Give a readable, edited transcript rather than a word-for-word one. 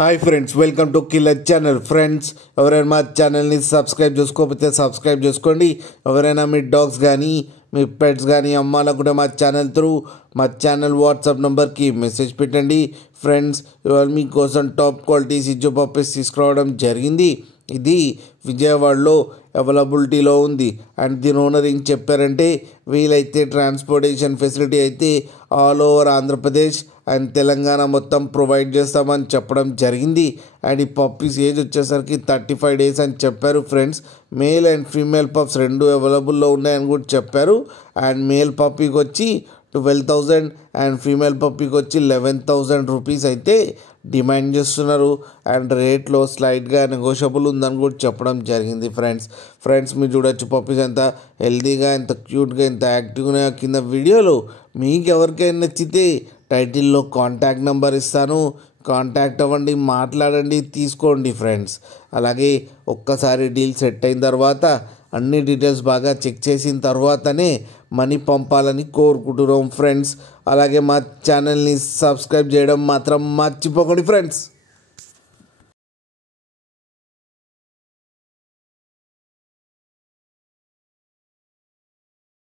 Hi friends, welcome to killer channel. Friends, ఎవరైనా మా ఛానల్ని సబ్స్క్రైబ్ చేసుకోకపోతే సబ్స్క్రైబ్ చేసుకోండి. ఎవరైనా మీ డాగ్స్ కానీ మీ పెట్స్ కానీ అమ్మాలనుకుంటే మా ఛానల్ వాట్సాప్ నెంబర్కి మెసేజ్ పెట్టండి. ఫ్రెండ్స్, ఇవాళ మీకోసం టాప్ క్వాలిటీ సిజ్జో పప్పీస్ తీసుకురావడం జరిగింది. ఇది విజయవాడలో అవైలబిలిటీలో ఉంది. అండ్ దీని ఓనర్ ఏం చెప్పారంటే, వీలైతే ట్రాన్స్పోర్టేషన్ ఫెసిలిటీ అయితే all over Andhra Pradesh and Telangana మొత్తం ప్రొవైడ్ చేస్తామని చెప్పడం జరిగింది. అండ్ ఈ పప్పీస్ ఏజ్ వచ్చేసరికి 35 days అని చెప్పారు. Friends, male and female pups రెండు అవైలబుల్లో ఉన్నాయని కూడా చెప్పారు. అండ్ మేల్ పప్పీకి వచ్చి 12,000 అండ్ ఫీమేల్ పప్పీకి వచ్చి 11,000 రూపీస్ అయితే డిమాండ్ చేస్తున్నారు. అండ్ రేట్లో స్లైడ్గా నెగోషియబుల్ ఉందని కూడా చెప్పడం జరిగింది. ఫ్రెండ్స్ మీరు చూడొచ్చు పప్పీస్ ఎంత హెల్తీగా, ఎంత క్యూట్గా, ఎంత యాక్టివ్గా కింద వీడియోలో. మీకు ఎవరికైనా నచ్చితే టైటిల్లో కాంటాక్ట్ నెంబర్ ఇస్తాను, కాంటాక్ట్ అవ్వండి, మాట్లాడండి, తీసుకోండి. ఫ్రెండ్స్, అలాగే ఒక్కసారి డీల్ సెట్ అయిన తర్వాత అన్ని డీటెయిల్స్ బాగా చెక్ చేసిన తర్వాతనే మనీ పంపాలని కోరుకుంటున్నాం. ఫ్రెండ్స్, అలాగే మా ఛానల్ని సబ్స్క్రైబ్ చేయడం మాత్రం మర్చిపోకండి. ఫ్రెండ్స్.